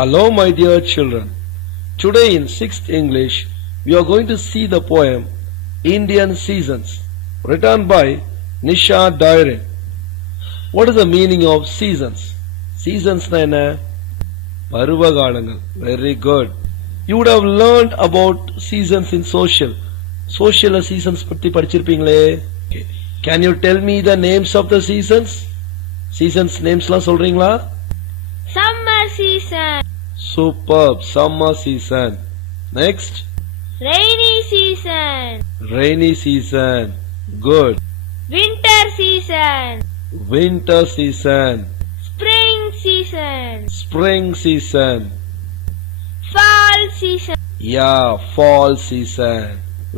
Hello my dear children. Today in 6th English we are going to see the poem Indian Seasons written by Nisha Dairen. What is the meaning of seasons? Seasons na enna? Paruvagalangal. Very good. You would have learned about seasons in social. Social seasons பத்தி படிச்சிருப்பீங்களே. Okay. Can you tell me the names of the seasons? Seasons namesலாம் சொல்றீங்களா? Summer season. Superb. Summer season. Next. Rainy season. Rainy season. Good. Winter season. Winter season. Spring season. Spring season. Fall season. Yeah, fall season.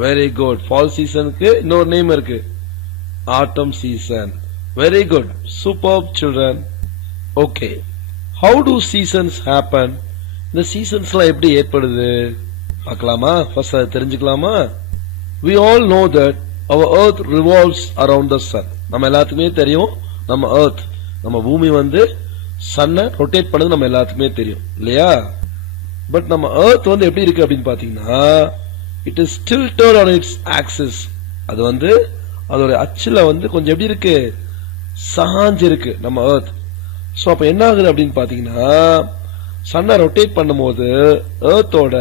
Very good. Fall season க்கு இன்னொரு name இருக்கு. Autumn season. Very good. Superb children. Okay. How do seasons happen? இந்த சீசன்ஸ்லாம் எப்படி ஏற்படுது பார்க்கலாமா? First அதை தெரிஞ்சுக்கலாமா? We all know that our earth revolves around the sun. நம்ம எல்லாத்துக்குமே தெரியும் நம்ம earth நம்ம பூமி வந்து சன்னை ரொட்டேட் பண்ணது நம்ம எல்லாத்துக்குமே தெரியும் இல்லையா? பட் நம்ம earth வந்து எப்படி இருக்கு அப்படின்னு பாத்தீங்கன்னா it is tilted on its axis. அது வந்து அதோட அச்சுல வந்து கொஞ்சம் எப்படி இருக்கு? சாஞ்சு இருக்கு நம்ம earth. சோ அப்ப என்ன ஆகுது அப்படின்னு பாத்தீங்கன்னா சன்னை ரொட்டேட் பண்ணும்போது எர்த்தோட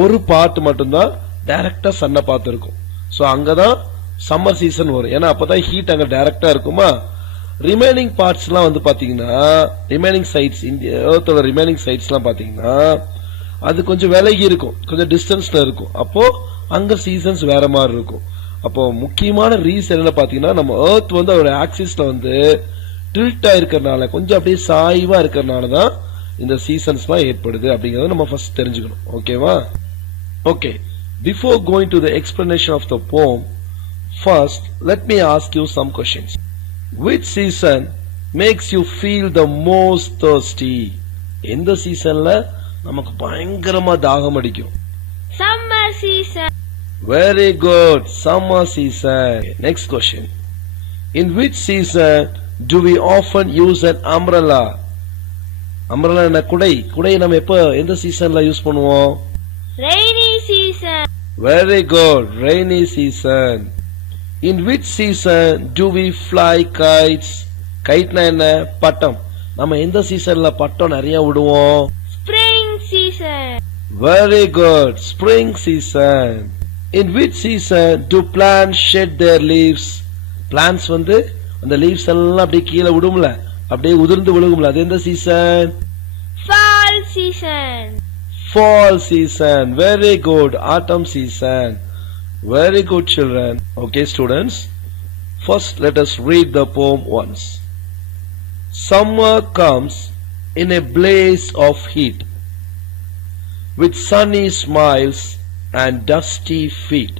ஒரு பார்ட் மட்டும்தான் டைரக்டா சன்னை பார்த்து இருக்கும். சோ அங்கதான் சம்மர் சீசன் வரும். ஏன்னா அப்பதான் ஹீட் அங்க டைரக்டா இருக்குமா. ரிமைனிங் பார்ட்ஸ் எல்லாம் வந்து பாத்தீங்கன்னா ரிமைனிங் சைட்ஸ் எர்த்தோட ரிமைனிங் சைட்ஸ் எல்லாம் பாத்தீங்கன்னா அது கொஞ்சம் விலகி இருக்கும், கொஞ்சம் டிஸ்டன்ஸ்ல இருக்கும். அப்போ அங்க சீசன்ஸ் வேற மாதிரி இருக்கும். அப்போ முக்கியமான ரீசன் என்ன பாத்தீங்கன்னா நம்ம எர்த் வந்து அதோட ஆக்சிஸ்ல வந்து டில்ட் ஆயிருக்கிறதுனால கொஞ்சம் அப்படியே சாய்வா இருக்கிறதுனாலதான் இந்த சீசன்ஸ்லாம் ஏற்படுது அப்படிங்கறத நம்ம ஃபர்ஸ்ட் தெரிஞ்சுக்கணும். ஓகேவா? Okay. Before going to the explanation of the poem, first let me ask you some questions. Which season makes you feel the most thirsty? எந்த சீசன்ல நமக்கு பயங்கரமா தாகம் அடிக்கும்? Summer season. Very good. Summer season. Next question. In which season do we often use an umbrella? Umbrella என்ன குடை. குடை நம்ம எப்ப எந்த சீசன்ல யூஸ் பண்ணுவோம்? Rainy season. Very good. Rainy season. In which season do we fly kites? Kite என்ன? பட்டம். நம்ம எந்த சீசன்ல பட்டம் நிறைய விடுவோம்? Spring season. Very good. Spring season. In which season do plants shed their leaves? Plants வந்து அந்த லீவ்ஸ் எல்லாம் அப்படியே கீழே விடும்ல, அப்படியே உதிர்ந்து விழுகும்ல, அது எந்த season? Fall season. Fall season. Very good. Autumn season. Very good children. Okay students, first let us read the poem once. Summer comes in a blaze of heat, with sunny smiles and dusty feet.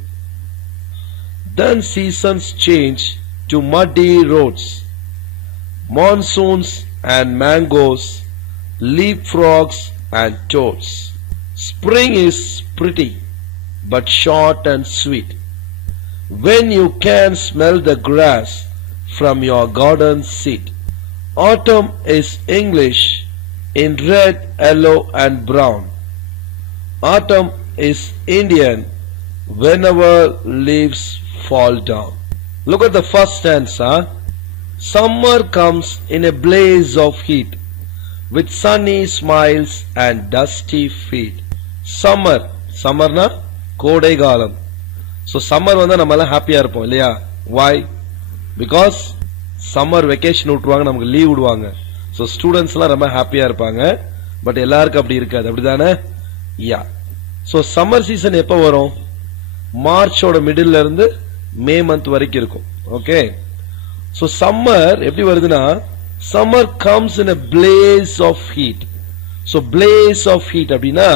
Then seasons change to muddy roads, monsoons and mangoes, leapfrogs and toads. Spring is pretty but short and sweet, when you can smell the grass from your garden seat. Autumn is English in red, yellow and brown. Autumn is Indian whenever leaves fall down. Look at the first stanza. Summer comes in a blaze of heat, with sunny smiles and dusty feet. Summer. Summer na கோடை காலம். So summer வந்து நம்ம எல்லாம் ஹாப்பியா இருப்போம் இல்லையா? Why? Because summer vacation விட்டுருவாங்க, நமக்கு லீவ் விடுவாங்க. So students எல்லாம் ரொம்ப ஹாப்பியா இருப்பாங்க. பட் எல்லாருக்கும் அப்படி இருக்காது, அப்படிதானே? யா. So summer season எப்ப வரும்? மார்ச்சோட மிடில்ல இருந்து மே மந்த் வரைக்கும் இருக்கும். ஓகே. சோ சம்மர் எப்படி வருதுன்னா summer comes in a blaze of heat. So blaze of heat அப்படின்னா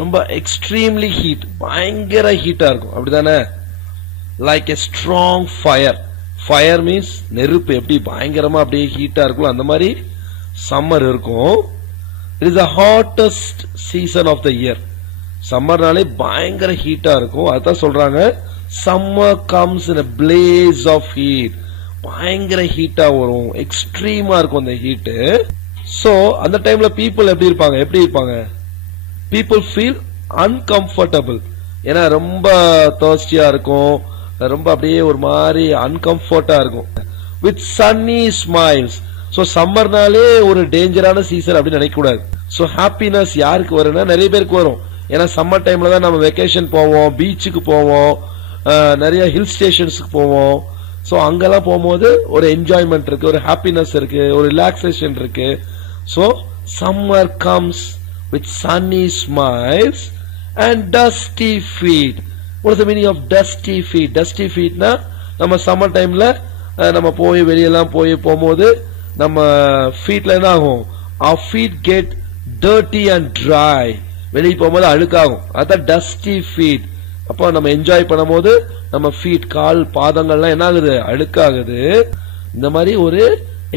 ரொம்ப எக்ஸ்ட்ரீம்லி ஹீட், பயங்கர ஹீட்டா இருக்கும், அப்படிதானே? Like a strong fire. Fire means நெருப்பு, எப்படி பயங்கரமா அப்படியே ஹீட்டா இருக்கும், அந்த மாதிரி சம்மர் இருக்கும். It is the hottest season of the year. சம்மர்னாலே பயங்கர ஹீட்டா இருக்கும். அதான் சொல்றாங்க summer comes in a blaze of heat. பயங்கர ஹீட்டா வரும், எக்ஸ்ட்ரீமா இருக்கும் அந்த ஹீட். சோ அந்த டைம்ல பீப்புள் எப்படி இருப்பாங்க பீப்புள் ஃபீல் அன்கம்ஃபர்டபுள். ஏன்னா ரொம்ப தர்ஸ்டியா இருக்கும், ரொம்ப அப்படியே ஒரு மாதிரி அன்கம்ஃபர்டா இருக்கும். With sunny smiles. சோ சம்மர்னாலே ஒரு டேஞ்சரான சீசன் அப்படின்னு நினைக்க கூடாது. சோ ஹாப்பினஸ் யாருக்கு வரும்னா நிறைய பேருக்கு வரும். ஏன்னா சம்மர் டைம்ல தான் நம்ம வெக்கேஷன் போவோம், பீச்சுக்கு போவோம், நிறைய ஹில் ஸ்டேஷன்ஸ்க்கு போவோம். சோ அங்கெல்லாம் போகும்போது ஒரு என்ஜாய்மெண்ட் இருக்கு, ஒரு ஹாப்பினஸ் இருக்கு, ஒரு ரிலாக்ஸேஷன் இருக்கு. So summer comes with sunny smiles and dusty feet. What is the meaning of dusty feet? Dusty feet na நம்ம சம்மர் டைம்ல நம்ம போய் வெளியெல்லாம் போகும்போது நம்ம ஃபீட்ல என்ன ஆகும்? our feet get dirty and dry. வெளிய போகும்போது அழுக்காகும். அதான் dusty feet. அப்போ நம்ம என்ஜாய் பண்ணும்போது நம்ம ஃபீட் கால் பாதங்கள்லாம் என்ன ஆகுது? அழுக்காகுது. இந்த மாதிரி ஒரு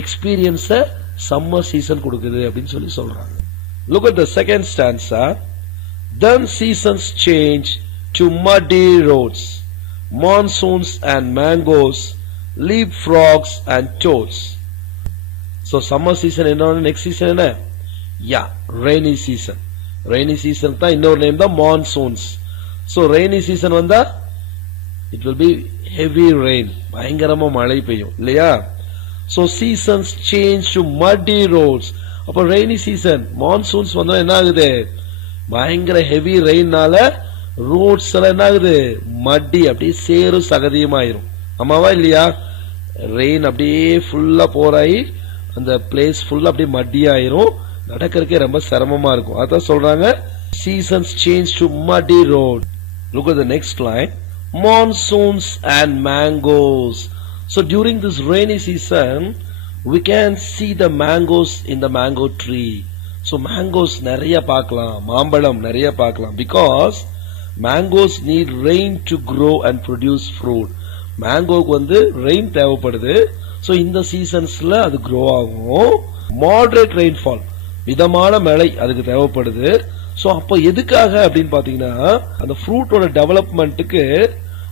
எக்ஸ்பீரியன்ஸ சம்மர் சீசன் கொடுக்குது அப்படின்னு சொல்றாங்க. Look at the second stanza. Then seasons change to muddy roads, monsoons and mangoes, leapfrogs and toads. So summer season enna, next season enna? Yeah, rainy season. Rainy season tha innor name da monsoons. So rainy season vanda it will be heavy rain, பயங்கரமா மழை பெய்யும் இல்லையா? So seasons change to muddy roads. அப்ப rainy season monsoons வந்தா என்ன ஆகுது? பயங்கர heavy ரெயின்னால roads எல்லாம் என்ன ஆகுது? மட்டி அப்படியே சேரும் சகதியுமாயிரும். ஆமாவா இல்லையா? ரெயின் அப்படியே ஃபுல்லா போராயி அந்த பிளேஸ் ஃபுல்லா அப்படியே மட்டி ஆயிரும். நடக்கிறதுக்கே ரொம்ப சிரமமா இருக்கும். அதான் சொல்றாங்க seasons change to mitti road. Look at the next line. Monsoons and mangoes. So during this rainy season we can see the mangoes in the mango tree. So mangoes நிறைய பார்க்கலாம், மாம்பழம் நிறைய பார்க்கலாம். Because mangoes need rain to grow and produce fruit. மேங்கோக்கு வந்து rain தேவைப்படுது. So இந்த சீசன்ஸ்ல அது grow ஆகும். Moderate rainfall, மிதமான மழை அதுக்கு தேவைப்படுது. So அப்போ எதுக்காக அப்படின்னு பாத்தீங்கன்னா அந்த ஃப்ரூட்டோட டெவலப்மெண்ட்டுக்கு,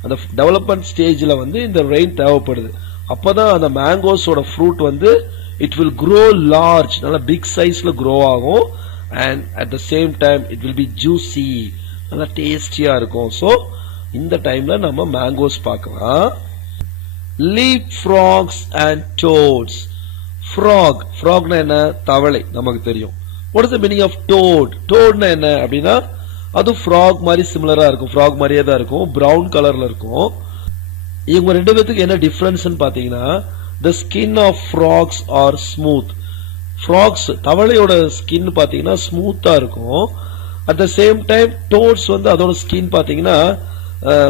அந்த டெவலப்மெண்ட் ஸ்டேஜ்ல வந்து இந்த ரெயின் தேவைப்படுது. அப்பதான் அந்த மேங்கோஸோட ஃப்ரூட் வந்து இட் வில் grow large, நல்ல பிக் சைஸ்ல grow ஆகும். and at the same time it will be juicy, நல்ல டேஸ்டியா இருக்கும். சோ இந்த டைம்ல நம்ம மேங்கோஸ் பார்க்கலாம். leap frogs and toads. frogனா என்ன? தவளை, நமக்கு தெரியும். what is the meaning of toad? toadனா என்ன அப்படின்னா அது frog மாதிரி சிமிலரா இருக்கும், frog மாதிரியே தான் இருக்கும், brown கலர்ல இருக்கும். இவங்க ரெண்டு பேத்துக்கு என்ன டிஃபரன்ஸ் பாத்தீங்கன்னா the skin of frogs are smooth. frogs தவளையோட ஸ்கின் பாத்தீங்கன்னா ஸ்மூத்தா இருக்கும். at the same time toads வந்து அதோட ஸ்கின் பாத்தீங்கன்னா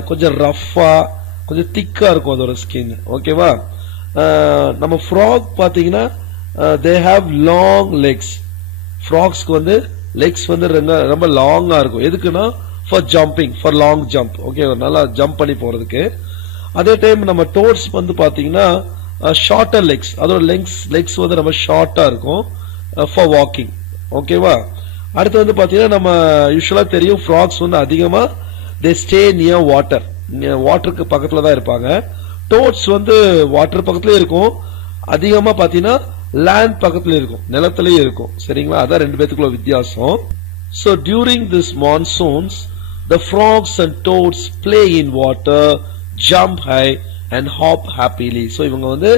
கொஞ்சம் ரஃப்பா, கொஞ்சம் திக்கா இருக்கும் அதோட ஸ்கின். ஓகேவா? நம்ம frog பாத்தீங்கன்னா they have long legs. frogsக்கு வந்து லெக்ஸ் வந்து ரொம்ப லாங்கா இருக்கும். எதுக்குன்னா for jumping, for long jump. Okay, நல்லா ஜம்ப் பண்ணி போறதுக்கு. அதே டைம் நம்ம டோட்ஸ் வந்து பாத்தீங்கன்னா ஷார்ட்டர் லெக்ஸ், அதோட லெக்ஸ் வந்து ரொம்ப ஷார்ட்டா இருக்கும் ஃபார் வாக்கிங். ஓகேவா? அடுத்து வந்து பாத்தீங்கன்னா நம்ம யூஸ்வலா தெரியும் ஃப்ராக்ஸ் வந்து அதிகமா தே ஸ்டே நியர் வாட்டர், வாட்டருக்கு பக்கத்துல தான் இருப்பாங்க. டோட்ஸ் வந்து வாட்டர் பக்கத்துல இருக்கும், அதிகமா பாத்தீங்கன்னா லேண்ட் பக்கத்துல இருக்கும், நிலத்திலேயே இருக்கும். சரிங்களா? அதான் ரெண்டு பேத்துக்குள்ள வித்தியாசம். So during this monsoons the frogs and toads play in water, jump high and hop happily. So இவங்க வந்து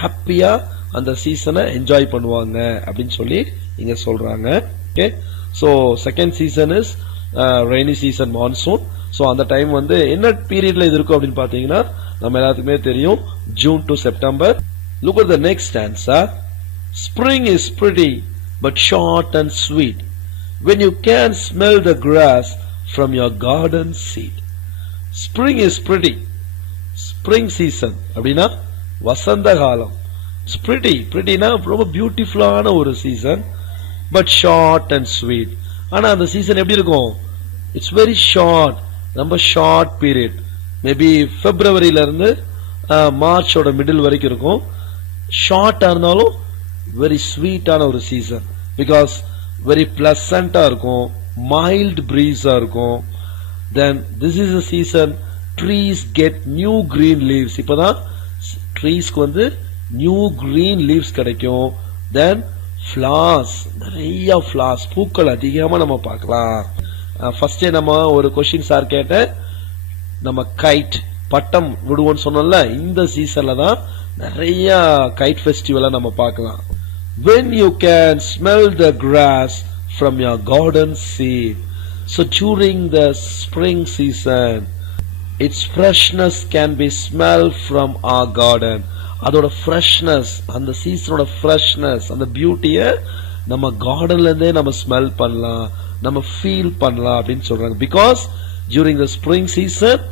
ஹாப்பியா அந்த சீசனை என்ஜாய் பண்ணுவாங்க அப்படின்னு சொல்லி இங்க சொல்றாங்க. Okay, so second season is rainy season, monsoon. So அந்த டைம் வந்து என்ன பீரியட்ல இது இருக்கும் அப்படின்னு பாத்தீங்கன்னா நம்ம எல்லாத்துக்குமே தெரியும், June to September. Look at the next stanza. Spring is pretty but short and sweet when you can smell the grass from your garden seat. Spring is pretty. Spring season அப்படின்னா வசந்த காலம். It's pretty, prettyனா ரொம்ப பியூட்டிஃபுல்லான ஒரு season. But short and sweet. ஆனா அந்த season எப்படி இருக்கும்? It's very short, ரொம்ப ஷார்ட் பீரியட். மேபி பிப்ரவரியில இருந்து மார்ச்சோட மிடில் வரைக்கும் இருக்கும். ஷார்ட்டா இருந்தாலும் வெரி ஸ்வீட்டான ஒரு சீசன். பிகாஸ் வெரி பிளசண்டா இருக்கும், மைல்ட் பிரீஸா இருக்கும். Then this is a season trees get new green leaves. இப்பதான் ட்ரீஸ்க்கு வந்து நியூ green leaves கிடைக்கும். தென் flowers, நிறைய flowers, பூக்கள் அதிகமா நம்ம பார்க்கலாம். ஃபர்ஸ்டே நம்ம ஒரு கொஸ்டின் சார் கேட்ட நம்ம கைட் பட்டம் விடுவோம்னு சொன்னோம்ல, இந்த சீசன்ல தான் நிறைய கைட் ஃபெஸ்டிவலை நம்ம பார்க்கலாம். When you can smell the grass from your garden seed. So during the spring season, its freshness can be smelled from our garden. அதோட ஃப்ரெஷ்னஸ், அந்த சீசனோட ஃப்ரெஷ்னஸ், அந்த பியூட்டிய நம்ம கார்டன்ல இருந்தே நம்ம ஸ்மெல் பண்ணலாம், நம்ம ஃபீல் பண்ணலாம் அப்படின்னு சொல்றாங்க. Because during the spring season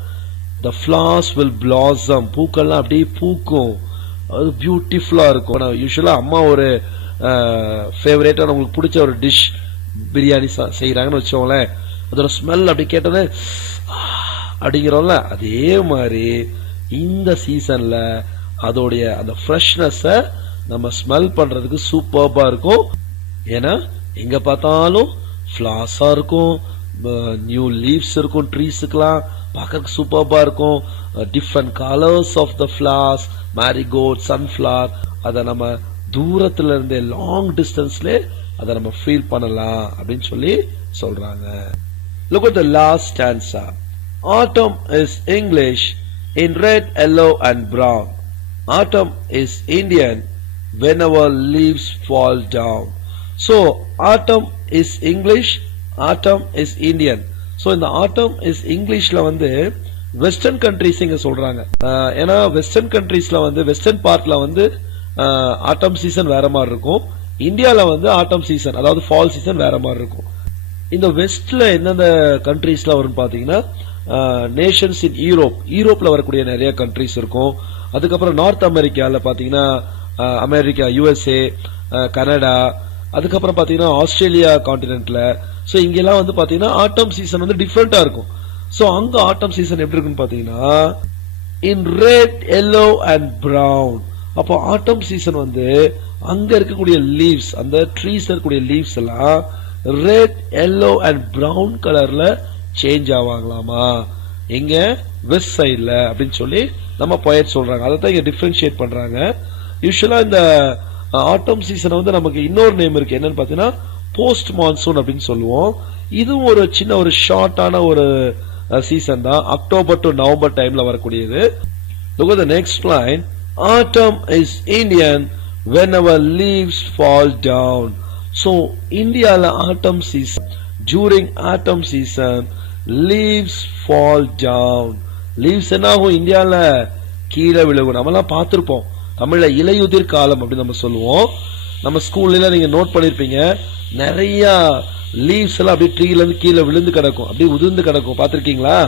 the flowers will blossom, பூக்கள்லாம் அப்படியே பூக்கும், அது பியூட்டிஃபுல்லா இருக்கும். யூஸ்வலா அம்மா ஒரு ஃபேவரேட்டா உங்களுக்கு பிடிச்ச ஒரு டிஷ் பிரியாணி செய்யறாங்கன்னு வச்சோங்களேன், அதோட ஸ்மெல் அப்படி கேட்டது அப்படிங்கிறோம்ல, அதே மாதிரி இந்த சீசன்ல அதோடைய அந்த ஃப்ரெஷ்னஸ் நம்ம ஸ்மெல் பண்றதுக்கு சூப்பர்பா இருக்கும். ஏன்னா எங்க பார்த்தாலும் ஃபிளவர்ஸா இருக்கும், நியூ லீவ்ஸ் இருக்கும், ட்ரீஸுக்கெல்லாம் பார்க்கறதுக்கு சூப்பர்பா இருக்கும். Different colours of the flowers, marigold, sunflower, அதை நம்ம தூரத்துல இருந்தே லாங் டிஸ்டன்ஸ்ல அதை நம்ம ஃபீல் பண்ணலாம் அப்படின்னு சொல்லி சொல்றாங்க. Look at the last stanza. Autumn is English in red, yellow and brown. Autumn is Indian whenever leaves fall down. So autumn is English, autumn is Indian. So இந்த autumn is Englishல வந்து western countries இங்க சொல்றாங்க. ஏன்னா western கண்ட்ரீஸ்ல வந்து western பார்ட்ல வந்து ஆட்டம் season வேற மாதிரி இருக்கும், இந்தியால வந்து ஆட்டம் சீசன் அதாவது ஃபால் சீசன் வேற மாதிரி இருக்கும். இந்த வெஸ்ட்ல எந்தெந்த கண்ட்ரீஸ்ல வரும் பாத்தீங்கன்னா நேஷன்ஸ் இன் யூரோப்ல வரக்கூடிய நிறைய கண்ட்ரீஸ் இருக்கும். அதுக்கப்புறம் நார்த் அமெரிக்கால பாத்தீங்கன்னா அமெரிக்கா, யுஎஸ்ஏ, கனடா, அதுக்கப்புறம் பாத்தீங்கன்னா ஆஸ்திரேலியா கான்டினென்ட்ல. சோ இங்கெல்லாம் வந்து பாத்தீங்கன்னா ஆட்டம் சீசன் வந்து டிஃபரெண்டா இருக்கும். சோ அங்க ஆட்டம் சீசன் எப்படி இருக்குன்னு பாத்தீங்கன்னா இன் ரெட், எல்லோ அண்ட் பிரவுன். அப்போ ஆட்டம் சீசன் வந்து அங்க இருக்கக்கூடிய லீவ்ஸ், அந்த ட்ரீஸ் இருக்கக்கூடிய லீவ்ஸ் எல்லாம் ரெட், எல்லோ அண்ட் பிரவுன் கலர்ல சேஞ்ச் ஆவாங்களாமா இங்க வெஸ்ட் சைட்ல அப்படின்னு சொல்லி நம்ம போயட் சொல்றாங்க. அதை தான் இங்க டிஃபரன்ஷியேட் பண்றாங்க. யூஸ்வலா இந்த ஆட்டம் சீசன் வந்து நமக்கு இன்னொரு நேம் இருக்கு, என்னன்னு பாத்தீங்கன்னா போஸ்ட் மான்சூன் அப்படின்னு சொல்லுவோம். இதுவும் ஒரு சின்ன ஒரு ஷார்ட்டான ஒரு சீசன் தான், அக்டோபர் டு நவம்பர் டைம்ல வரக்கூடியது. Look at the next line. Autumn is Indian whenever leaves fall down. So Indiaல autumn season, during autumn season leaves fall down. Leaves என்ன ஆகும், இந்தியால கீழே விழுகும். நம்மலாம் பார்த்திருப்போம், தமிழ்ல இலையுதிர் காலம் அப்படின்னு நம்ம சொல்லுவோம். நம்ம ஸ்கூல்ல நீங்க நோட் பண்ணிருப்பீங்க, நிறைய லீவ்ஸ் எல்லாம் அப்படியே ட்ரீல இருந்து கீழே விழுந்து கிடக்கும், அப்படியே உதிர்ந்து கிடக்கும், பாத்திருக்கீங்களா?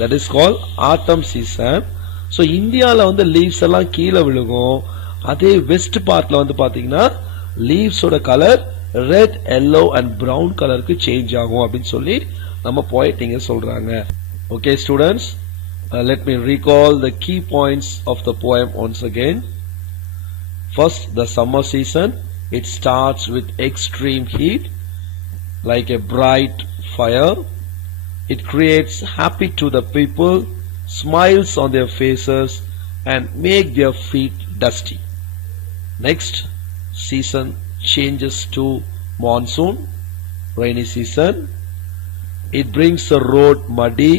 That is call atom season. So இந்தியால வந்து லீவ்ஸ் எல்லாம் கீழே விழுகும். அதே வெஸ்ட் பார்ட்ல வந்து பாத்தீங்கன்னா லீவ்ஸோட colour red, yellow and brown கலருக்கு சேஞ்ச் ஆகும் அப்படின்னு சொல்லி நம்ம போயிட் இங்க சொல்றாங்க. Okay students, let me recall the key points of the poem once again. First, the summer season, it starts with extreme heat like a bright fire. It creates happy to the people, smiles on their faces and make their feet dusty. Next, season changes to monsoon, rainy season. It brings the road muddy.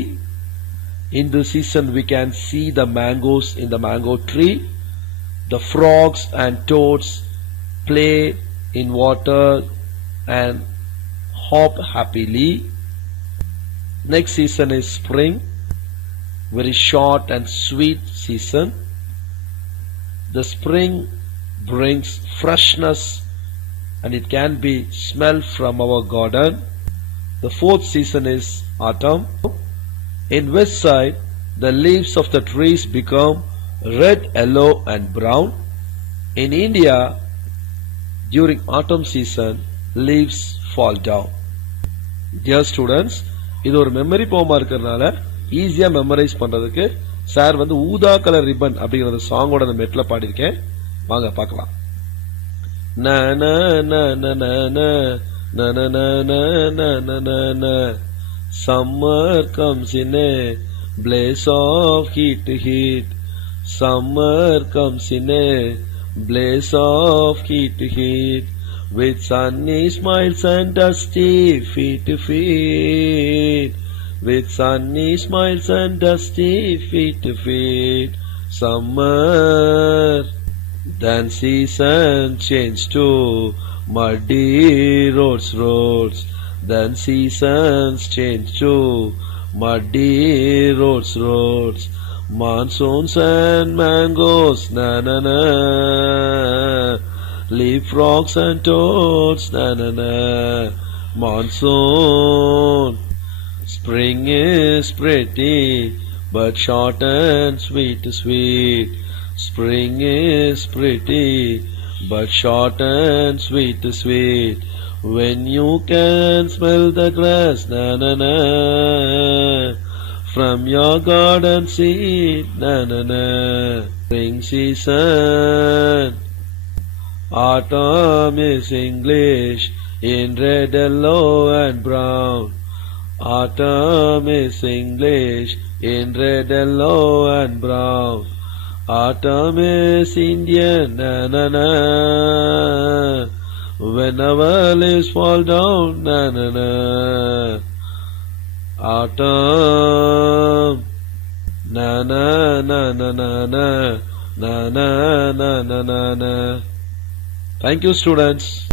In this season we can see the mangoes in the mango tree. The frogs and toads play in water and hop happily. Next season is spring, very short and sweet season. The spring brings freshness and it can be smelled from our garden. The fourth season is autumn. In west side, the leaves of the trees become red, yellow and brown. In India, during autumn season, leaves fall down. Dear students, இது ஒரு memory போமா இருக்கிறதுனால ஈஸியா memorise பண்றதுக்கு sir வந்து ஊதா colour ribbon அப்படிங்கிற சாங்கோட நம்ம மெட்ல பாடியிருக்கேன். வாங்க பார்க்கலாம். Summer comes in a blaze of heat. Summer comes in a blaze of heat. with sunny smiles and dusty feet to feet. With sunny smiles and dusty feet to feet. Summer, then season changed to muddy roads. Then seasons change to muddy roads. Monsoons and mangoes, na na na. Leapfrogs and toads, na na na. Monsoon. Spring is pretty, but short and sweet. Spring is pretty, but short and sweet. When you can smell the grass, na na na, from your garden seat, na na na. Spring season. Autumn is English in red, yellow and brown. Autumn is English in red, yellow and brown. Autumn is Indian, na na na. When our leaves fall down, na na na. Autumn, na na na na na na na na na na na na. Thank you, students.